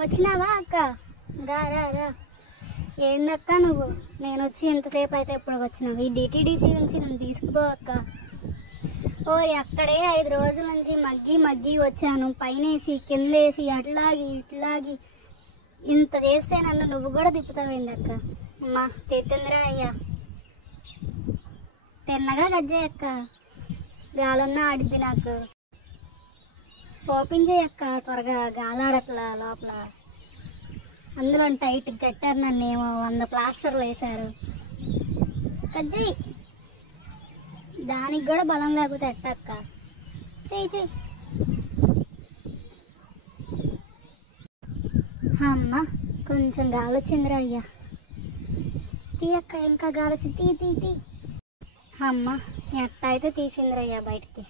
వచ్చినావా అక్క? రా రా రా. ఏందక్క నువ్వు? నేను వచ్చి ఎంతసేపు అయితే ఇప్పుడు వచ్చినావు? ఈ డిటీడీసీ నుంచి నన్ను తీసుకుపో అక్క. ఓరి అక్కడే 5 రోజుల నుంచి మగ్గి వచ్చాను. పైనేసి కిందేసి అట్లాగి ఇట్లాగి ఇంత చేస్తే నన్ను నువ్వు కూడా తిప్పుతావేంది అక్క? అమ్మా తెత్తుందిరా అయ్యా. తెల్లగా గజ్జే అక్క, గాలన్నా ఆడిద్ది నాకు. ఓపెన్ చేయక్క త్వరగా, గాలాడట్లా లోపల. అందులో టైట్ కట్టారు నన్ను, ఏమో 100 ప్లాస్టర్లు వేశారు. కజ్జి దానికి కూడా బలం లేకపోతే ఎట్టక్క? చెయ్యి. అమ్మ కొంచెం గాలి వచ్చిందిరా అయ్యా. తీయక్క, ఇంకా గాలి వచ్చింది. తీ. అమ్మ ఎట్ట అయితే తీసిందిరా అయ్యా బయటికి.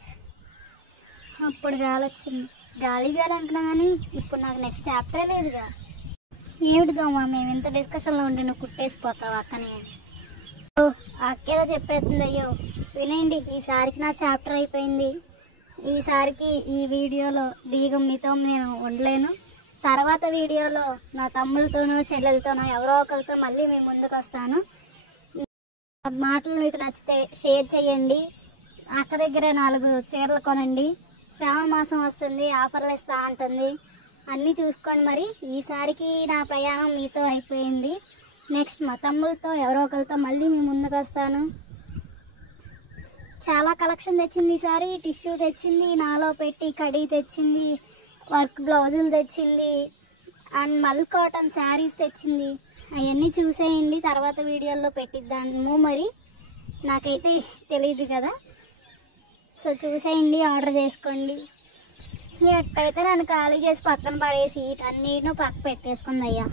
అప్పుడు గాలి వచ్చింది. గాలి అనుకున్నా కానీ ఇప్పుడు నాకు నెక్స్ట్ చాప్టరే లేదుగా. ఏమిటిదోమా మేము ఇంత డిస్కషన్లో ఉండి నువ్వు కుట్టేసిపోతావు అక్కనే. అక్కేదో చెప్పేస్తుంది. అయ్యో వినండి, ఈసారికి నా చాప్టర్ అయిపోయింది. ఈసారికి ఈ వీడియోలో దీగం మీతో నేను ఉండలేను. తర్వాత వీడియోలో నా తమ్ముళ్ళతోనో చెల్లెలతోనో ఎవరో ఒకరితో మళ్ళీ మీ ముందుకు వస్తాను. మాటలు మీకు నచ్చితే షేర్ చేయండి. అక్క దగ్గర 4 చీరలు కొనండి. శ్రావణ మాసం వస్తుంది, ఆఫర్లు ఇస్తా ఉంటుంది. అన్నీ చూసుకొని మరి ఈసారికి నా ప్రయాణం మీతో అయిపోయింది. నెక్స్ట్ మా తమ్ముళ్ళతో ఎవరో ఒకరితో మళ్ళీ మీ ముందుకు వస్తాను. చాలా కలెక్షన్ తెచ్చింది ఈసారి. టిష్యూ తెచ్చింది, నాలో పెట్టి కడీ తెచ్చింది, వర్క్ బ్లౌజులు తెచ్చింది, అండ్ మల్ కాటన్ శారీస్ తెచ్చింది. అవన్నీ చూసేయండి, తర్వాత వీడియోలో పెట్టిద్దాము. మరి నాకైతే తెలియదు కదా, సో చూసేయండి, ఆర్డర్ చేసుకోండి. ఎట్టయితే నన్ను ఖాళీ చేసి పక్కన పడేసి అన్నిటిని పక్క పెట్టేసుకుంది అయ్యా.